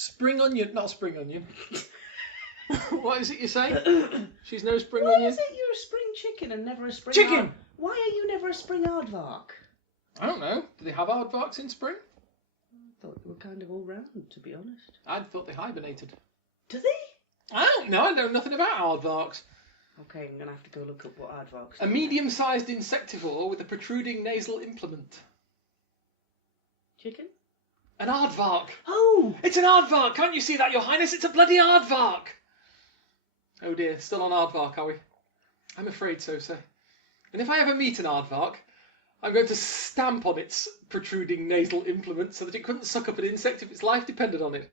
Spring onion, not spring onion. What is it you say? She's no spring onion? Why is it you're a spring chicken and never a spring chicken? Why are you never a spring aardvark? I don't know. Do they have aardvarks in spring? I thought they were kind of all round, to be honest. I thought they hibernated. Do they? I don't know. I know nothing about aardvarks. Okay, I'm going to have to go look up what aardvarks A medium-sized insectivore with a protruding nasal implement. Chicken? An aardvark. Oh! It's an aardvark. Can't you see that, Your Highness? It's a bloody aardvark. Oh dear, still on aardvark, are we? I'm afraid so, sir. And if I ever meet an aardvark, I'm going to stamp on its protruding nasal implement so that it couldn't suck up an insect if its life depended on it.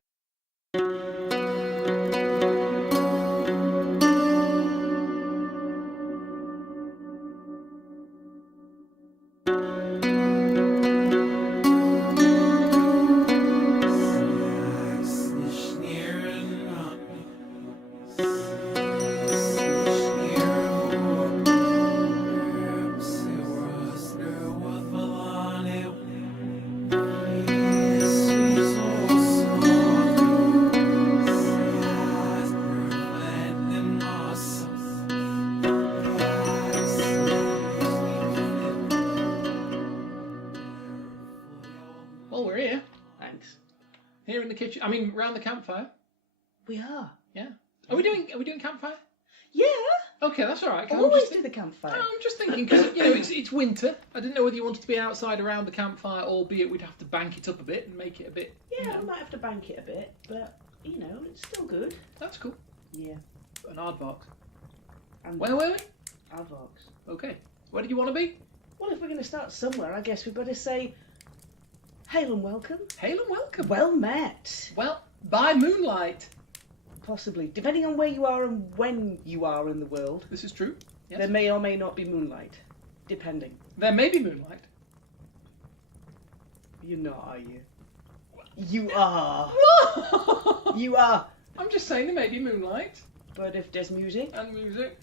Well, we're here. Thanks. Here in the kitchen. I mean, round the campfire. We are. Yeah. Are we doing campfire? Yeah. Okay, that's all right. I always do the campfire. I'm just thinking because it's winter. I didn't know whether you wanted to be outside around the campfire, albeit we'd have to bank it up a bit and make it a bit. Yeah, I might have to bank it a bit, but it's still good. That's cool. Yeah. An aardvark. And Where were we? aardvarks. Okay. Where did you want to be? Well, if we're going to start somewhere, I guess we've got to say, hail and welcome. Hail and welcome. Well met. Well, by moonlight. Possibly, depending on where you are and when you are in the world. This is true. Yes. There may or may not be moonlight, depending. There may be moonlight. You're not, are you? You are. You are. I'm just saying there may be moonlight. But if there's music And music.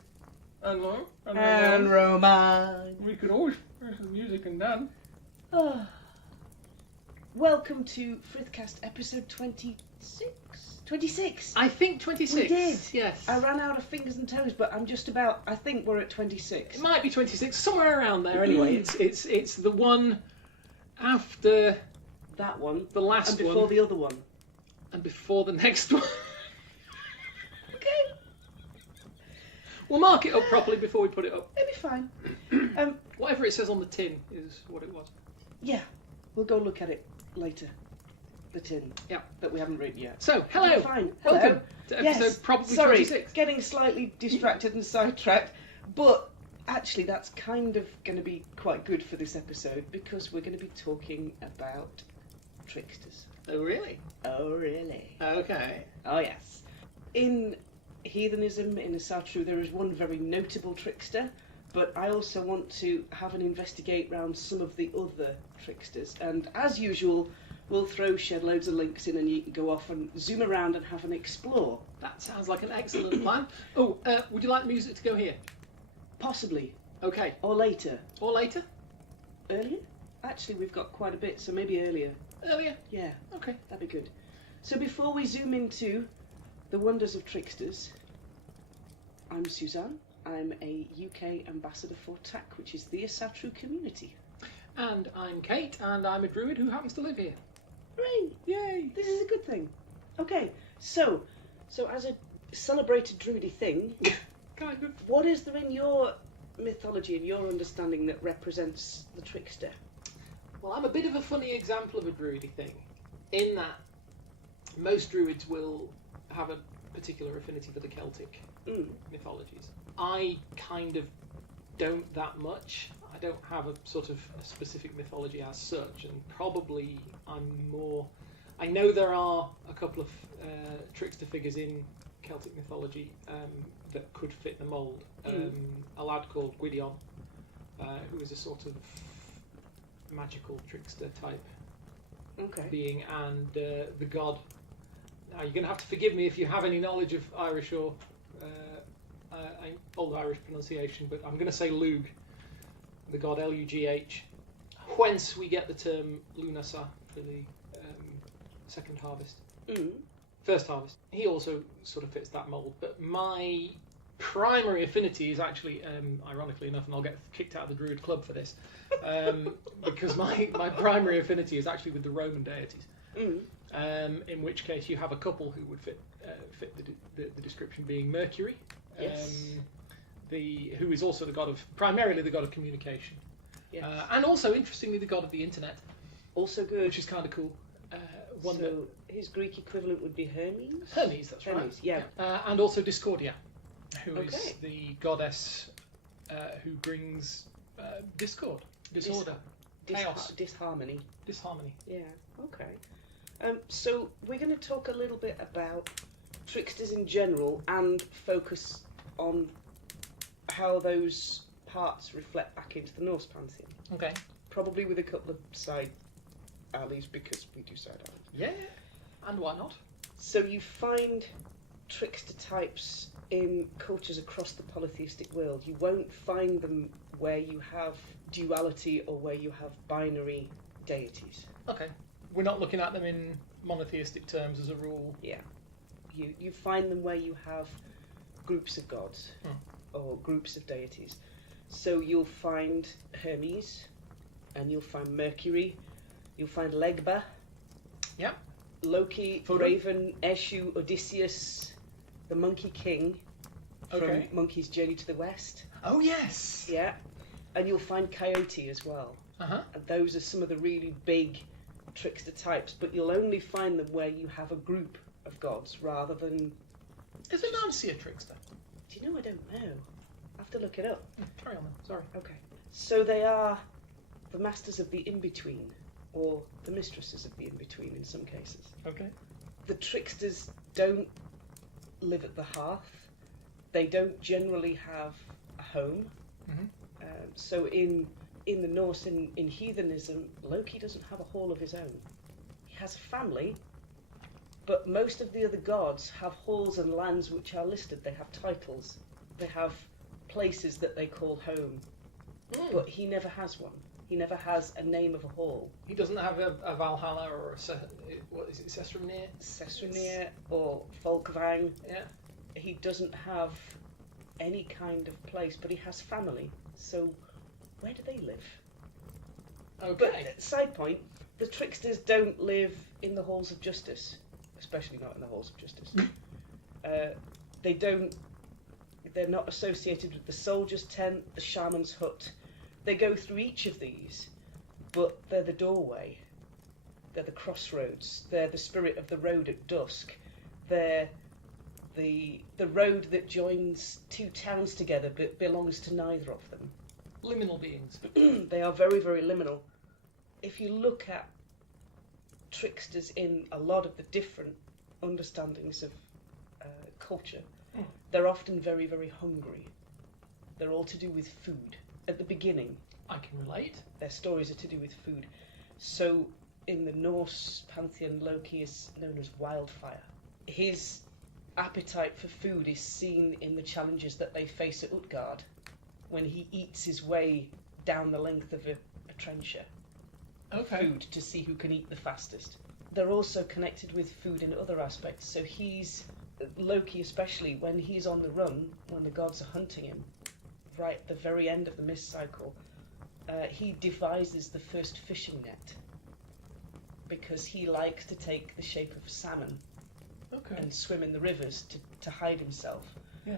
And love. and romance, We could always hear some music and dance. Ah. Welcome to Frithcast episode 26. 26. I think 26. We did. Yes. I ran out of fingers and toes, but I think we're at 26. It might be 26, somewhere around there. Anyway, it's the one after That one. the last And before one the other one. and before the next one. Okay. We'll mark it up properly before we put it up. It'll be fine. Whatever it says on the tin is what it was. Yeah. We'll go look at it later. The tin. Yeah. That we haven't read yet. So, hello. Fine. Welcome Hello. to episode probably Sorry, 26. getting slightly distracted and sidetracked, but actually that's kind of going to be quite good for this episode because we're going to be talking about tricksters. Oh, really? Oh, really? Okay. Oh, yes. In heathenism, in Asatru, there is one very notable trickster, but I also want to have an investigate round some of the other tricksters, and as usual, we'll throw shed loads of links in and you can go off and zoom around and have an explore. That sounds like an excellent plan. Oh, would you like the music to go here? Possibly. Okay. Or later. Or later? Earlier? Actually, we've got quite a bit, so maybe earlier. Earlier? Yeah, Okay. that'd be good. So before we zoom into the wonders of tricksters, I'm Suzanne. I'm a UK ambassador for TAC, which is the Asatru community. And I'm Kate, and I'm a druid who happens to live here. Hooray! Yay! This is a good thing. Okay, so as a celebrated druidy thing, Kind of. what is there in your mythology and your understanding that represents the trickster? Well, I'm a bit of a funny example of a druidy thing, in that most druids will have a particular affinity for the Celtic mythologies. I kind of don't that much. I don't have a sort of a specific mythology as such, and probably I'm more... I know there are a couple of trickster figures in Celtic mythology that could fit the mould. A lad called Gwydion, who is a sort of magical trickster type being, and the god. Now you're going to have to forgive me if you have any knowledge of Irish or old Irish pronunciation, but I'm going to say Lugh, the god Lugh, whence we get the term Lunasa for the second harvest. First Harvest. He also sort of fits that mould, but my primary affinity is actually, ironically enough, and I'll get kicked out of the Druid Club for this, because my primary affinity is actually with the Roman deities. In which case you have a couple who would fit the description, being Mercury, who is also primarily the god of communication, and also interestingly the god of the internet. Also good, which is kind of cool. His Greek equivalent would be Hermes. Hermes, that's right. Yeah. And also Discordia, who is the goddess who brings discord, disorder, chaos, disharmony. Yeah. Okay. So we're going to talk a little bit about tricksters in general and focus on how those parts reflect back into the Norse pantheon. Okay. Probably with a couple of side alleys, because we do side alleys. Yeah, and why not? So you find trickster types in cultures across the polytheistic world. You won't find them where you have duality or where you have binary deities. Okay. We're not looking at them in monotheistic terms as a rule. Yeah. You find them where you have groups of gods or groups of deities. So you'll find Hermes, and you'll find Mercury, you'll find Legba, Loki, Raven, Eshu, Odysseus, the Monkey King from Monkey's Journey to the West. Oh, yes! Yeah. And you'll find Coyote as well. Uh-huh. And those are some of the really big trickster types, but you'll only find them where you have a group of gods rather than... Is Anansi a trickster? Do you know? I don't know. I have to look it up. Carry on then, sorry. Okay. So they are the masters of the in-between, or the mistresses of the in-between in some cases. Okay. The tricksters don't live at the hearth. They don't generally have a home. So in the Norse, in heathenism, Loki doesn't have a hall of his own. He has a family, but most of the other gods have halls and lands which are listed. They have titles. They have places that they call home. But he never has one. He never has a name of a hall. He doesn't have a Valhalla or what is it, Sessrumnir? Sessrumnir or Folkvang. Yeah. He doesn't have any kind of place, but he has family. So where do they live? Okay. But side point, the tricksters don't live in the halls of justice, especially not in the halls of justice. They're not associated with the soldier's tent, the shaman's hut. They go through each of these, but they're the doorway. They're the crossroads. They're the spirit of the road at dusk. They're the road that joins two towns together but belongs to neither of them. Liminal beings. They are very, very liminal. If you look at tricksters in a lot of the different understandings of culture, they're often very, very hungry. They're all to do with food. At the beginning, I can relate. Their stories are to do with food. So in the Norse pantheon, Loki is known as Wildfire. His appetite for food is seen in the challenges that they face at Utgard, when he eats his way down the length of a trencher. Food to see who can eat the fastest. They're also connected with food in other aspects. So Loki especially, when he's on the run, when the gods are hunting him, right at the very end of the mist cycle, he devises the first fishing net because he likes to take the shape of salmon and swim in the rivers to hide himself. Yeah.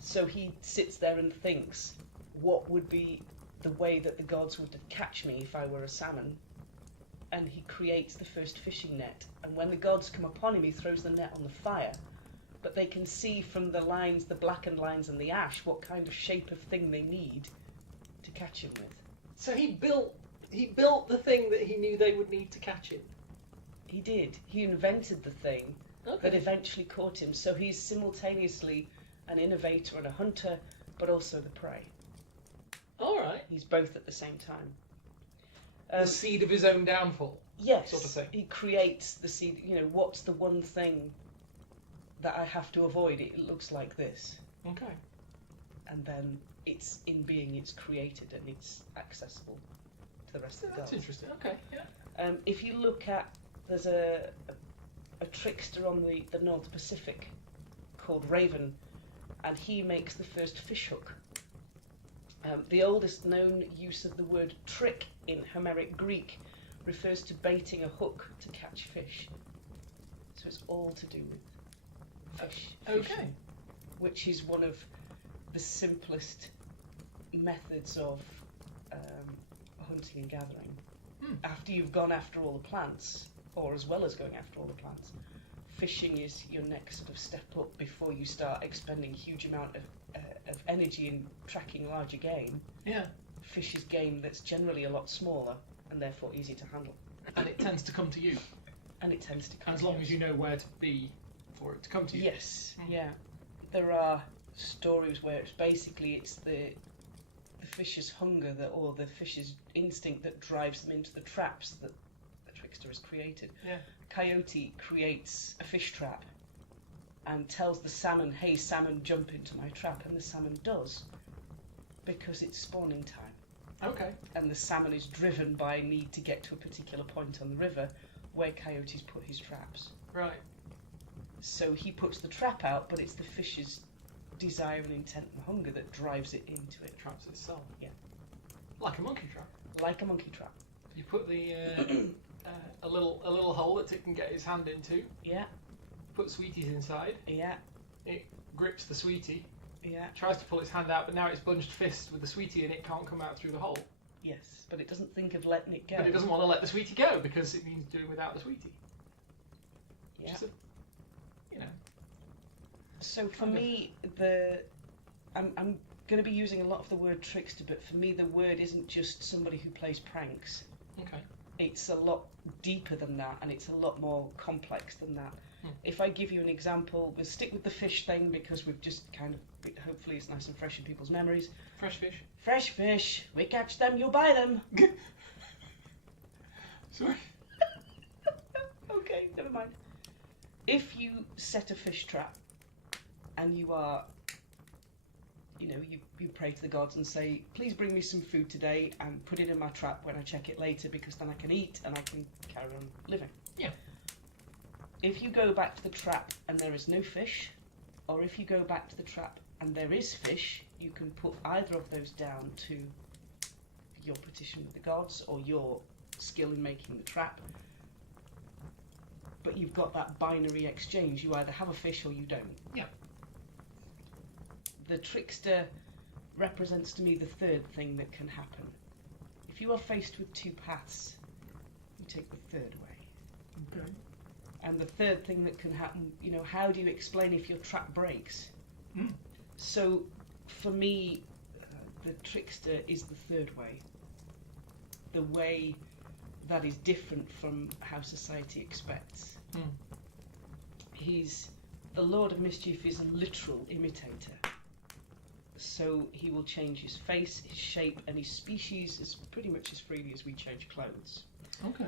So he sits there and thinks, what would be the way that the gods would catch me if I were a salmon? And he creates the first fishing net. And when the gods come upon him, he throws the net on the fire. But they can see from the lines, the blackened lines and the ash, what kind of shape of thing they need to catch him with. So he built the thing that he knew they would need to catch him. He did. He invented the thing that eventually caught him. So he's simultaneously an innovator and a hunter, but also the prey. All right. He's both at the same time. The seed of his own downfall. Yes. Sort of thing. He creates the seed. What's the one thing that I have to avoid? It looks like this. Okay. And then it's in being, it's created, and it's accessible to the rest of the gods. That's interesting. Okay. Yeah. If you look at, there's a a trickster on the North Pacific called Raven, and he makes the first fish hook. The oldest known use of the word trick in Homeric Greek refers to baiting a hook to catch fish. So it's all to do with fish. Okay. Fishing, which is one of the simplest methods of hunting and gathering. After you've gone after all the plants, or as well as going after all the plants, fishing is your next sort of step up before you start expending a huge amount of energy in tracking larger game. Yeah. Fish is game that's generally a lot smaller and therefore easy to handle. And it tends to come to you. And it tends to come as to long you. as you know where to be for it to come to you. Yes, yeah. There are stories where it's the fish's hunger or the fish's instinct that drives them into the traps that the trickster has created. Yeah. Coyote creates a fish trap and tells the salmon, "Hey salmon, jump into my trap," and the salmon does because it's spawning time. Okay. And the salmon is driven by a need to get to a particular point on the river where Coyote's put his traps. Right. So he puts the trap out, but it's the fish's desire and intent and hunger that drives it into it. Traps itself. Yeah. Like a monkey trap. Like a monkey trap. You put the a little hole that it can get his hand into. Yeah. Put sweeties inside. Yeah. It grips the sweetie. Yeah. Tries to pull its hand out, but now it's bunched fist with the sweetie and it can't come out through the hole. Yes, but it doesn't think of letting it go. But it doesn't want to let the sweetie go because it means doing without the sweetie. Yeah. Which is So for me, I'm going to be using a lot of the word trickster, but for me the word isn't just somebody who plays pranks. Okay. It's a lot deeper than that, and it's a lot more complex than that. If I give you an example, we'll stick with the fish thing because we've just kind of, hopefully it's nice and fresh in people's memories. Fresh fish. Fresh fish, we catch them, you buy them. Sorry. Okay, never mind. If you set a fish trap and you are, you pray to the gods and say, please bring me some food today and put it in my trap when I check it later because then I can eat and I can carry on living. Yeah. If you go back to the trap and there is no fish, or if you go back to the trap and there is fish, you can put either of those down to your petition with the gods or your skill in making the trap. But you've got that binary exchange. You either have a fish or you don't. Yeah. The trickster represents to me the third thing that can happen. If you are faced with two paths, you take the third way. Okay. And the third thing that can happen, how do you explain if your trap breaks? So, for me, the trickster is the third way. The way that is different from how society expects. The Lord of Mischief is a literal imitator. So he will change his face, his shape, and his species as pretty much as freely as we change clothes. Okay.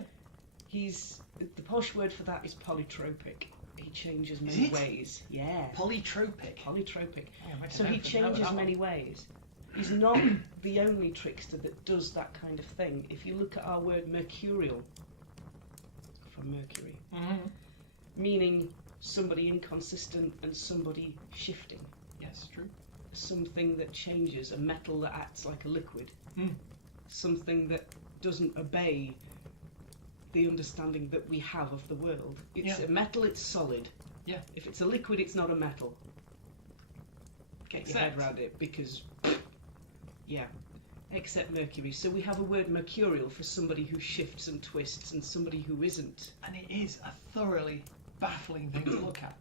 The posh word for that is polytropic. He changes many ways. Yeah. Polytropic. Polytropic. Yeah, So he changes many ways. He's not the only trickster that does that kind of thing. If you look at our word mercurial, from Mercury, meaning somebody inconsistent and somebody shifting. Yes, true. Something that changes, a metal that acts like a liquid. Something that doesn't obey the understanding that we have of the world. It's a metal, it's solid. Yeah. If it's a liquid, it's not a metal. Get your head around it, because, except Mercury. So we have a word mercurial for somebody who shifts and twists and somebody who isn't. And it is a thoroughly baffling thing to look at.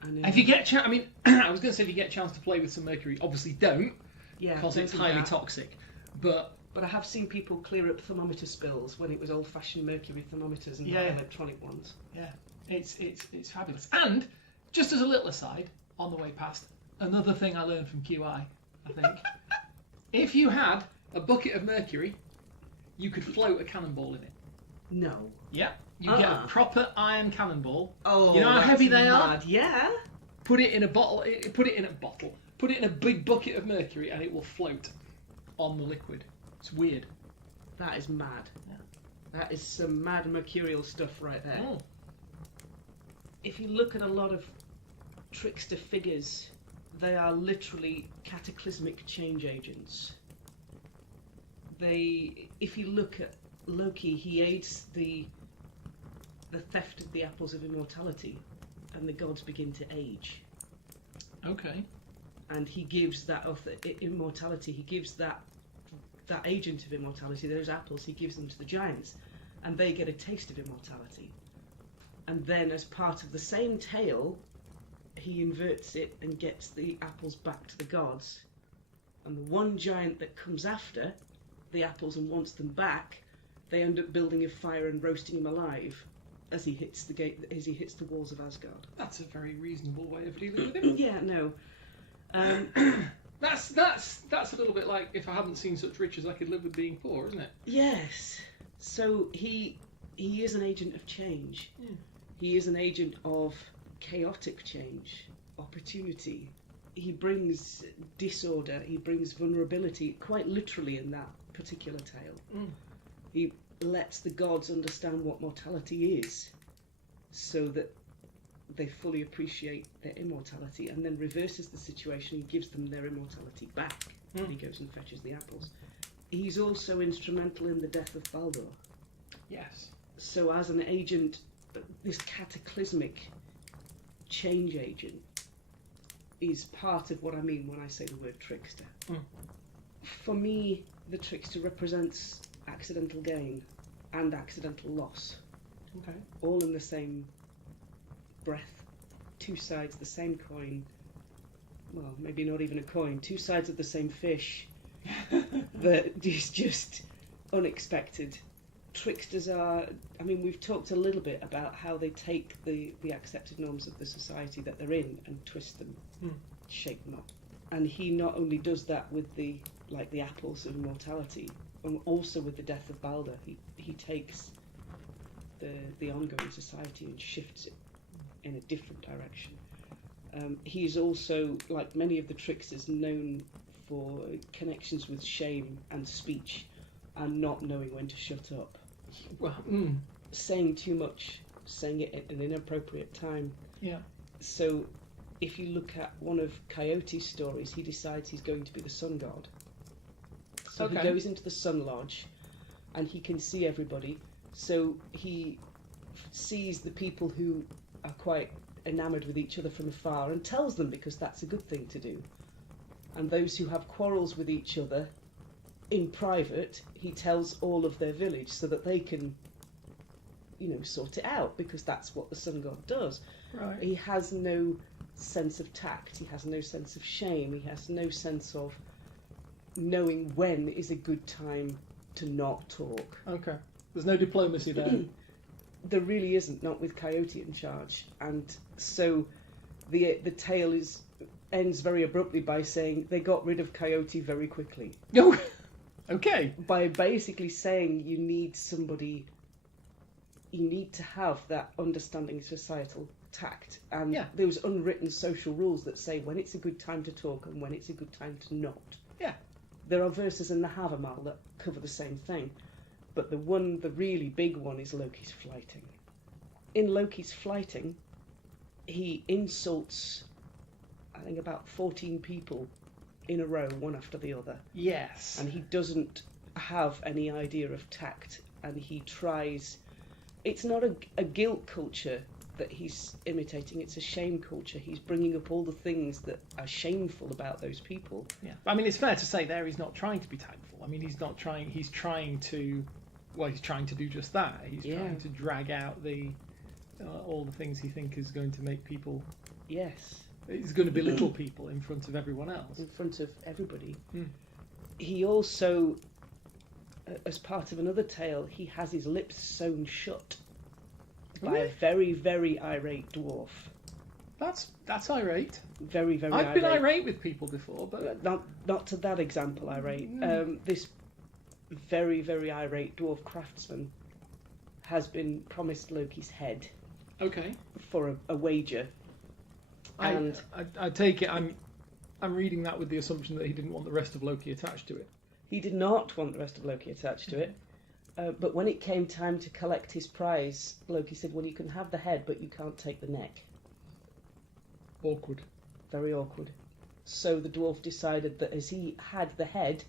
And if you get a chance, I was going to say if you get a chance to play with some mercury, obviously don't, because it's highly toxic. But I have seen people clear up thermometer spills when it was old-fashioned mercury thermometers and not electronic ones. Yeah, it's fabulous. And just as a little aside, on the way past, another thing I learned from QI, I think, if you had a bucket of mercury, you could float a cannonball in it. No. Yeah. You get a proper iron cannonball. Oh, you know how heavy they are? Yeah. Put it in a bottle. Put it in a big bucket of mercury, and it will float on the liquid. It's weird. That is mad. Yeah. That is some mad mercurial stuff right there. if you look at a lot of trickster figures, they are literally cataclysmic change agents. If you look at Loki, he aids the theft of the apples of immortality, and the gods begin to age. Okay. And he gives that immortality, he gives that agent of immortality, those apples, he gives them to the giants, and they get a taste of immortality. And then, as part of the same tale, he inverts it and gets the apples back to the gods. And the one giant that comes after the apples and wants them back, they end up building a fire and roasting him alive as he hits the walls of Asgard. That's a very reasonable way of dealing with him. Yeah, no. That's a little bit like if I hadn't seen such riches I could live with being poor, isn't it? Yes. So he is an agent of change. Yeah. He is an agent of chaotic change, opportunity. He brings disorder, he brings vulnerability, quite literally in that particular tale. He lets the gods understand what mortality is, so that they fully appreciate their immortality, and then reverses the situation and gives them their immortality back when he goes and fetches the apples. He's also instrumental in the death of Baldur. Yes. So as an agent, this cataclysmic change agent is part of what I mean when I say the word trickster. For me, the trickster represents accidental gain and accidental loss. Okay. All in the same breath. Two sides of the same coin. Well, maybe not even a coin. Two sides of the same fish. That is just unexpected. Tricksters are, I mean, we've talked a little bit about how they take the accepted norms of the society that they're in and twist them, shape them up. And he not only does that with the apples of immortality, and also with the death of Baldur. He takes the ongoing society and shifts it in a different direction. He's also, like many of the tricksters, known for connections with shame and speech and not knowing when to shut up. Well, Saying too much, saying it at an inappropriate time. Yeah. So if you look at one of Coyote's stories, he decides he's going to be the sun god. So he goes into the sun lodge and he can see everybody. So he sees the people who are quite enamoured with each other from afar and tells them, because that's a good thing to do. And those who have quarrels with each other in private, he tells all of their village so that they can, sort it out, because that's what the sun god does. Right. He has no sense of tact, he has no sense of shame, he has no sense of knowing when is a good time to not talk. Okay. There's no diplomacy there. There really isn't, not with Coyote in charge. And so the tale ends very abruptly by saying they got rid of Coyote very quickly. Oh, okay. By basically saying you need to have that understanding societal tact. And those unwritten social rules that say when it's a good time to talk and when it's a good time to not. Yeah. There are verses in the Havamal that cover the same thing. But the really big one is Loki's flighting. In Loki's flighting, he insults, I think, about 14 people in a row, one after the other. Yes. And he doesn't have any idea of tact, and he tries... It's not a guilt culture that he's imitating, it's a shame culture. He's bringing up all the things that are shameful about those people. Yeah. I mean, it's fair to say there he's not trying to be tactful. I mean, he's trying to do just that. He's trying to drag out all the things he thinks is going to make people... Yes. He's going to belittle people in front of everyone else. In front of everybody. He also, as part of another tale, he has his lips sewn shut by a very, very irate dwarf. That's irate. Very, very I've irate. been irate with people before, but... Not to that example irate. This very, very irate dwarf craftsman has been promised Loki's head. Okay. For a wager. And I take it I'm reading that with the assumption that he didn't want the rest of Loki attached to it. He did not want the rest of Loki attached to it. But when it came time to collect his prize, Loki said, well, you can have the head, but you can't take the neck. Awkward. Very awkward. So the dwarf decided that as he had the head,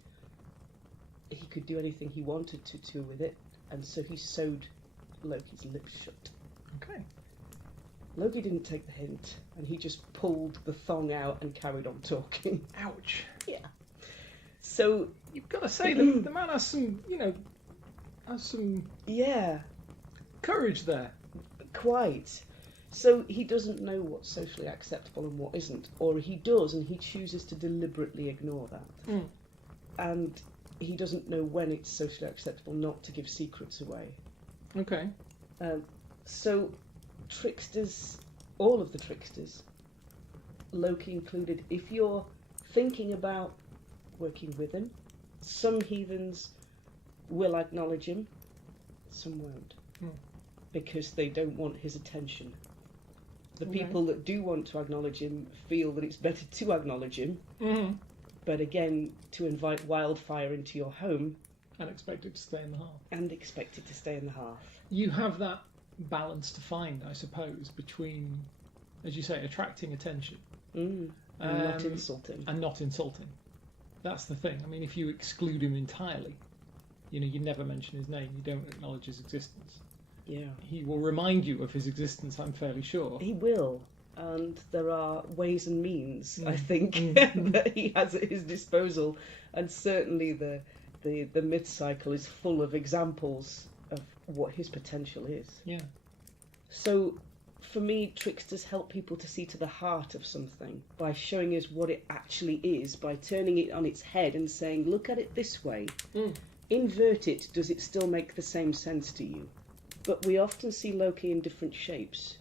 he could do anything he wanted to with it, and so he sewed Loki's lips shut. Okay. Loki didn't take the hint, and he just pulled the thong out and carried on talking. Ouch. Yeah. So you've got to say that the man has some, yeah, courage there. Quite. So he doesn't know what's socially acceptable and what isn't, or he does, and he chooses to deliberately ignore that. Mm. And he doesn't know when it's socially acceptable not to give secrets away. Okay. So tricksters, all of the tricksters, Loki included, if you're thinking about working with him, some heathens will acknowledge him, some won't, because they don't want his attention. The people that do want to acknowledge him feel that it's better to acknowledge him, but again, to invite wildfire into your home... And expect it to stay in the hearth. And expect it to stay in the hearth. You have that balance to find, I suppose, between, as you say, attracting attention and not insulting. And not insulting. That's the thing. I mean, if you exclude him entirely, you never mention his name, you don't acknowledge his existence. Yeah. He will remind you of his existence, I'm fairly sure. He will. And there are ways and means, I think, that he has at his disposal. And certainly the myth cycle is full of examples of what his potential is. Yeah. So, for me, tricksters help people to see to the heart of something by showing us what it actually is, by turning it on its head and saying, look at it this way. Invert it, does it still make the same sense to you? But we often see Loki in different shapes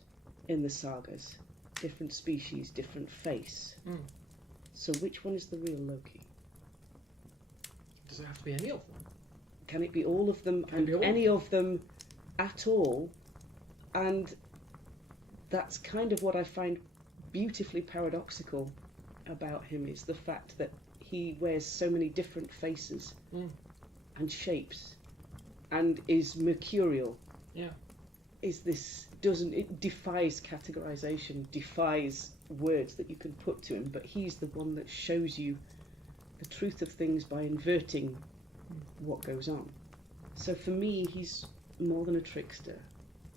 in the sagas. Different species, different face. So which one is the real Loki? Does it have to be any of them? Can it be all of them and any of them at all? And that's kind of what I find beautifully paradoxical about him, is the fact that he wears so many different faces and shapes and is mercurial. Yeah. It defies categorization, defies words that you can put to him, but he's the one that shows you the truth of things by inverting what goes on. So for me, he's more than a trickster,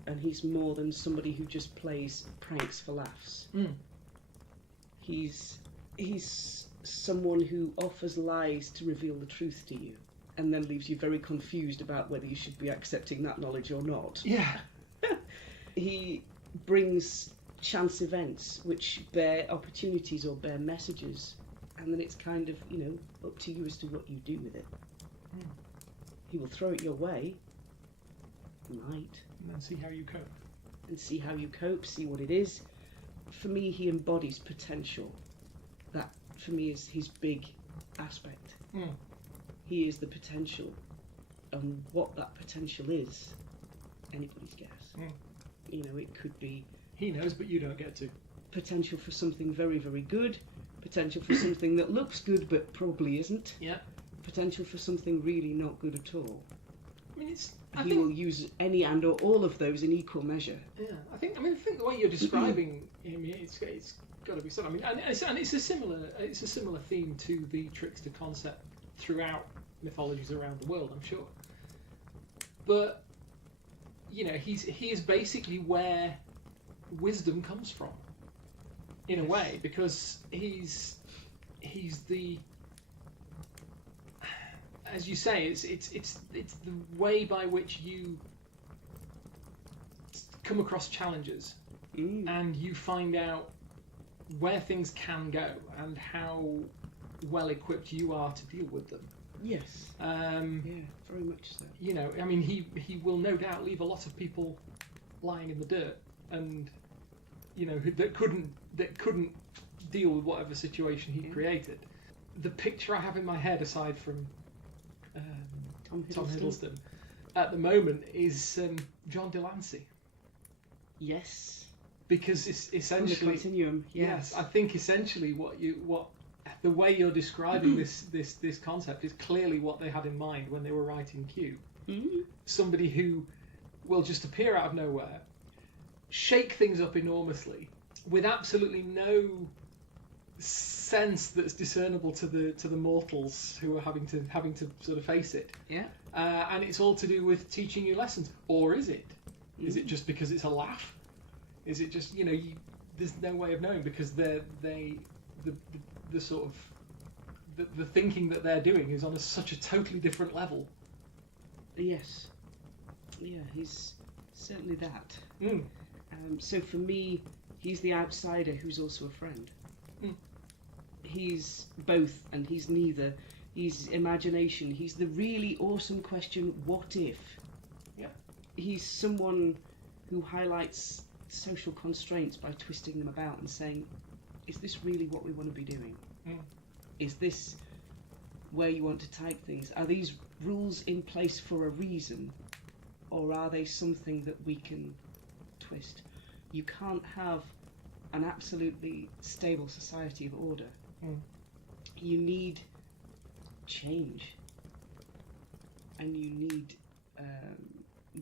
and he's more than somebody who just plays pranks for laughs. He's someone who offers lies to reveal the truth to you, and then leaves you very confused about whether you should be accepting that knowledge or not. Yeah. He brings chance events which bear opportunities or bear messages, and then it's kind of, up to you as to what you do with it. He will throw it your way, might. And then see how you cope. And see how you cope, see what it is. For me, he embodies potential. That, for me, is his big aspect. He is the potential. And what that potential is, anybody's guess. It could be... He knows, but you don't get to. Potential for something very, very good. Potential for something that looks good, but probably isn't. Yeah. Potential for something really not good at all. I mean, he will use any and or all of those in equal measure. Yeah, I think the way you're describing him, it's got to be something. I mean, and it's a similar theme to the trickster concept throughout mythologies around the world, I'm sure. But he is basically where wisdom comes from, in a way, because he's the, as you say, it's the way by which you come across challenges and you find out where things can go and how well equipped you are to deal with them. Yes. Yeah, very much so. I mean, he will no doubt leave a lot of people lying in the dirt, and that couldn't deal with whatever situation he created. The picture I have in my head, aside from Tom Hiddleston, at the moment is John Delancey. Yes. Because it's essentially continuum. Yes. I think essentially what the way you're describing this concept is clearly what they had in mind when they were writing Q. Somebody who will just appear out of nowhere, shake things up enormously, with absolutely no sense that's discernible to the mortals who are having to sort of face it. Yeah. And it's all to do with teaching you lessons, or is it? Is it just because it's a laugh? Is it just there's no way of knowing, because the sort of the thinking that they're doing is on such a totally different level. Yes. Yeah, he's certainly that. Mm. So for me, he's the outsider who's also a friend. Mm. He's both and he's neither. He's imagination. He's the really awesome question, what if? Yeah. He's someone who highlights social constraints by twisting them about and saying, is this really what we want to be doing? Mm. Is this where you want to type things? Are these rules in place for a reason? Or are they something that we can twist? You can't have an absolutely stable society of order. Mm. You need change. And you need,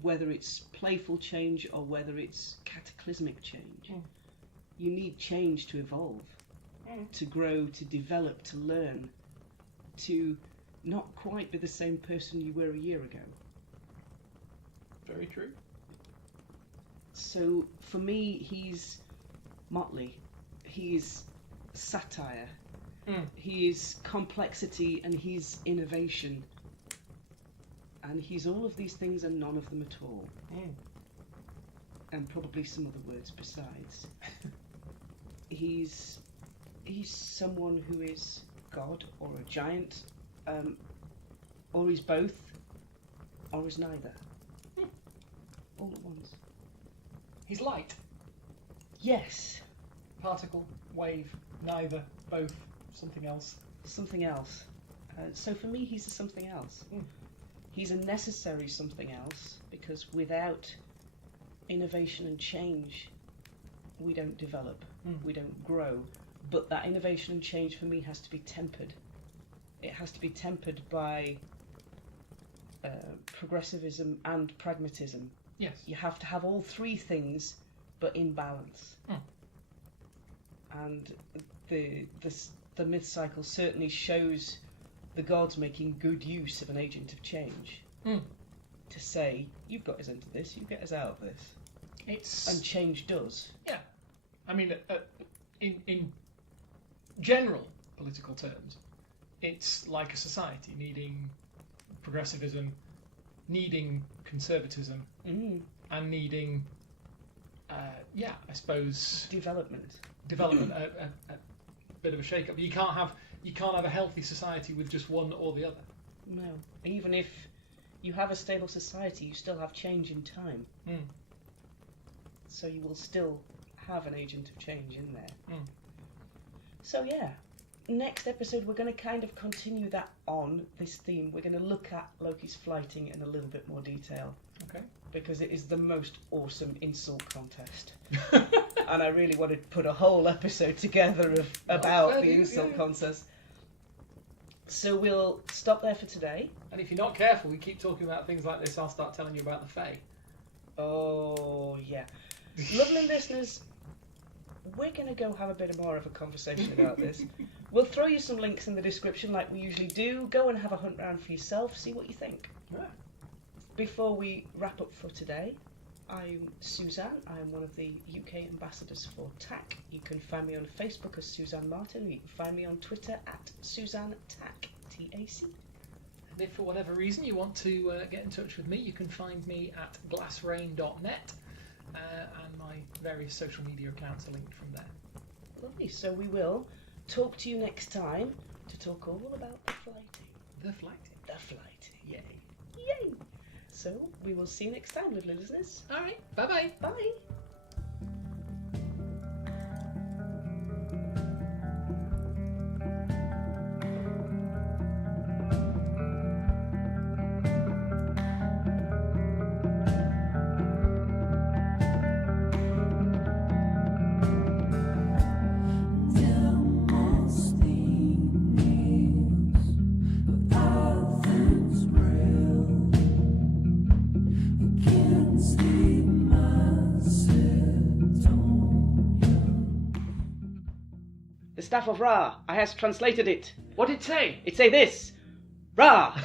whether it's playful change or whether it's cataclysmic change, you need change to evolve, to grow, to develop, to learn, to not quite be the same person you were a year ago. Very true. So for me, he's motley. He's satire. He is complexity, and he's innovation. And he's all of these things and none of them at all. And probably some other words besides. He's someone who is God or a giant, or he's both, or he's neither. All at once. He's light. Yes. Particle, wave, neither, both, something else. Something else. So for me, he's a something else. He's a necessary something else, because without innovation and change, we don't develop, we don't grow. But that innovation and change for me has to be tempered. It has to be tempered by progressivism and pragmatism. Yes. You have to have all three things, but in balance. And the myth cycle certainly shows the gods making good use of an agent of change to say, you've got us into this, you get us out of this. And change does. Yeah. I mean, in general political terms, it's like a society needing progressivism, needing conservatism, and needing, I suppose, development, a bit of a shake-up. You can't have a healthy society with just one or the other. No. Even if you have a stable society, you still have change in time. So you will still have an agent of change in there. So yeah, next episode we're going to kind of continue that on this theme. We're going to look at Loki's flighting in a little bit more detail. Okay. Because it is the most awesome insult contest. And I really wanted to put a whole episode together about the insult contest. So we'll stop there for today. And if you're not careful, we keep talking about things like this, I'll start telling you about the Fae. Oh, yeah. Lovely listeners, we're going to go have a bit more of a conversation about this. We'll throw you some links in the description like we usually do. Go and have a hunt round for yourself, see what you think. Yeah. Before we wrap up for today, I'm Suzanne. I'm one of the UK ambassadors for TAC. You can find me on Facebook as Suzanne Martin. You can find me on Twitter at Suzanne TAC, T-A-C. And if for whatever reason you want to get in touch with me, you can find me at glassrain.net, and my various social media accounts are linked from there. Lovely. So we will talk to you next time to talk all about the flighting. The flighting. The flighting. Yay. Yay. So we will see you next time, lovely listeners. All right. Bye-bye. Bye. The staff of Ra. I has translated it. What did it say? It say this. Ra!